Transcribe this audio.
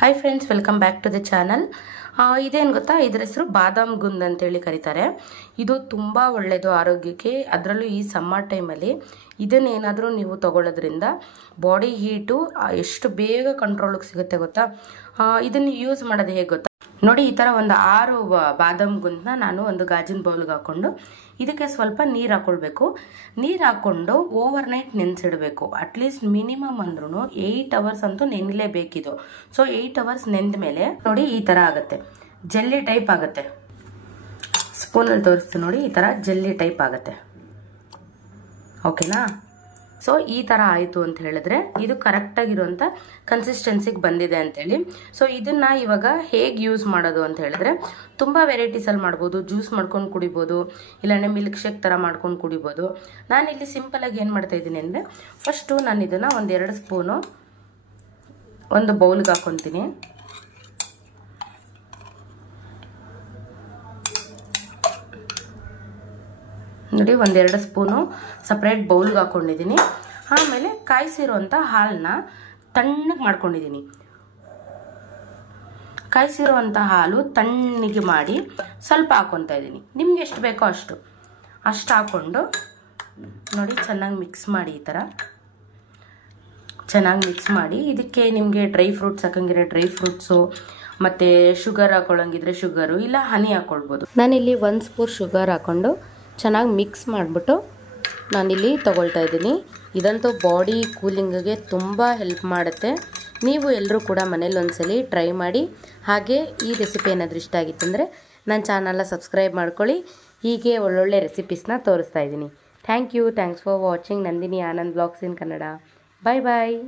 Hi friends, welcome back to the channel. ಇದೇನು ಗೊತ್ತಾ, ಇದರ ಹೆಸರು ಬಾದಾಮ್ ಗುಂದ್ ಅಂತೇಳಿ ಕರೀತಾರೆ. ಇದು ತುಂಬ ಒಳ್ಳೆಯದು ಆರೋಗ್ಯಕ್ಕೆ. ಅದರಲ್ಲೂ ಈ ಸಮ್ಮರ್ ಟೈಮಲ್ಲಿ ಇದನ್ನೇನಾದರೂ ನೀವು ತಗೊಳ್ಳೋದ್ರಿಂದ ಬಾಡಿ ಹೀಟು ಎಷ್ಟು ಬೇಗ ಕಂಟ್ರೋಲಿಗೆ ಸಿಗುತ್ತೆ ಗೊತ್ತಾ. ಇದನ್ನು ಯೂಸ್ ಮಾಡೋದು ಹೇಗೆ ಗೊತ್ತಾ ನೋಡಿ. ಈ ಥರ ಒಂದು 6 ಬಾದಾಮ್ ಗುಂದನ್ನ ನಾನು ಒಂದು ಗಾಜಿನ ಬೌಲ್ಗೆ ಹಾಕ್ಕೊಂಡು ಇದಕ್ಕೆ ಸ್ವಲ್ಪ ನೀರು ಹಾಕೊಳ್ಬೇಕು. ನೀರು ಹಾಕ್ಕೊಂಡು ಓವರ್ ನೈಟ್ ನೆನೆಸಿಡಬೇಕು. ಅಟ್ಲೀಸ್ಟ್ ಮಿನಿಮಮ್ ಅಂದ್ರೂ 8 ಅವರ್ಸ್ ಅಂತೂ ನೆನಲೇಬೇಕಿದು. ಸೊ 8 ಅವರ್ಸ್ ನೆಂದ ಮೇಲೆ ನೋಡಿ ಈ ಥರ ಆಗುತ್ತೆ, ಜೆಲ್ಲಿ ಟೈಪ್ ಆಗುತ್ತೆ. ಸ್ಪೂನಲ್ಲಿ ತೋರಿಸ್ತೀನಿ ನೋಡಿ, ಈ ಥರ ಜೆಲ್ಲಿ ಟೈಪ್ ಆಗುತ್ತೆ. ಓಕೆನಾ? ಸೊ ಈ ಥರ ಆಯಿತು ಅಂತ ಹೇಳಿದ್ರೆ ಇದು ಕರೆಕ್ಟಾಗಿರುವಂಥ ಕನ್ಸಿಸ್ಟೆನ್ಸಿಗೆ ಬಂದಿದೆ ಅಂತೇಳಿ. ಸೊ ಇದನ್ನು ಇವಾಗ ಹೇಗೆ ಯೂಸ್ ಮಾಡೋದು ಅಂತ ಹೇಳಿದ್ರೆ ತುಂಬ ವೆರೈಟೀಸಲ್ಲಿ ಮಾಡ್ಬೋದು. ಜ್ಯೂಸ್ ಮಾಡ್ಕೊಂಡು ಕುಡಿಬೋದು, ಇಲ್ಲಾಂದರೆ ಮಿಲ್ಕ್ ಶೇಕ್ ಥರ ಮಾಡ್ಕೊಂಡು ಕುಡಿಬೋದು. ನಾನಿಲ್ಲಿ ಸಿಂಪಲಾಗಿ ಏನು ಮಾಡ್ತಾಯಿದ್ದೀನಿ ಅಂದರೆ, ಫಸ್ಟು ನಾನು ಇದನ್ನು 1-2 ಸ್ಪೂನು ಒಂದು ಬೌಲ್ಗೆ ಹಾಕ್ಕೊತೀನಿ. ನೋಡಿ, 1-2 ಸ್ಪೂನು ಸಪ್ರೇಟ್ ಬೌಲ್ಗೆ ಹಾಕ್ಕೊಂಡಿದ್ದೀನಿ. ಆಮೇಲೆ ಕಾಯಿಸಿರೋಂಥ ಹಾಲನ್ನ ತಣ್ಣಗೆ ಮಾಡ್ಕೊಂಡಿದ್ದೀನಿ. ಕಾಯಿಸಿರೋಂಥ ಹಾಲು ತಣ್ಣಗೆ ಮಾಡಿ ಸ್ವಲ್ಪ ಹಾಕ್ಕೊತಾ ಇದ್ದೀನಿ. ನಿಮ್ಗೆ ಎಷ್ಟು ಬೇಕೋ ಅಷ್ಟು ಹಾಕ್ಕೊಂಡು ನೋಡಿ ಚೆನ್ನಾಗಿ ಮಿಕ್ಸ್ ಮಾಡಿ. ಈ ಥರ ಚೆನ್ನಾಗಿ ಮಿಕ್ಸ್ ಮಾಡಿ ಇದಕ್ಕೆ ನಿಮಗೆ ಡ್ರೈ ಫ್ರೂಟ್ಸ್ ಹಾಕಂಗಿದ್ರೆ ಡ್ರೈ ಫ್ರೂಟ್ಸು, ಮತ್ತು ಶುಗರ್ ಹಾಕೊಳ್ಳಂಗಿದ್ರೆ ಶುಗರು, ಇಲ್ಲ ಹನಿ ಹಾಕ್ಕೊಳ್ಬೋದು. ನಾನಿಲ್ಲಿ 1 ಸ್ಪೂನ್ ಶುಗರ್ ಹಾಕ್ಕೊಂಡು ಚೆನ್ನಾಗಿ ಮಿಕ್ಸ್ ಮಾಡಿಬಿಟ್ಟು ನಾನಿಲ್ಲಿ ತೊಗೊಳ್ತಾ ಇದ್ದೀನಿ. ಇದಂತೂ ಬಾಡಿ ಕೂಲಿಂಗಿಗೆ ತುಂಬ ಹೆಲ್ಪ್ ಮಾಡುತ್ತೆ. ನೀವು ಎಲ್ಲರೂ ಕೂಡ ಮನೇಲಿ ಒಂದ್ಸಲಿ ಟ್ರೈ ಮಾಡಿ. ಹಾಗೆ ಈ ರೆಸಿಪಿ ಏನಾದರೂ ಇಷ್ಟ ಆಗಿತ್ತಂದರೆ ನನ್ನ ಚಾನಲ್ನ ಸಬ್ಸ್ಕ್ರೈಬ್ ಮಾಡ್ಕೊಳ್ಳಿ. ಹೀಗೆ ಒಳ್ಳೊಳ್ಳೆ ರೆಸಿಪೀಸ್ನ ತೋರಿಸ್ತಾ ಇದ್ದೀನಿ. Thanks for watching Nandini Anand blogs in Kannada. Bye bye.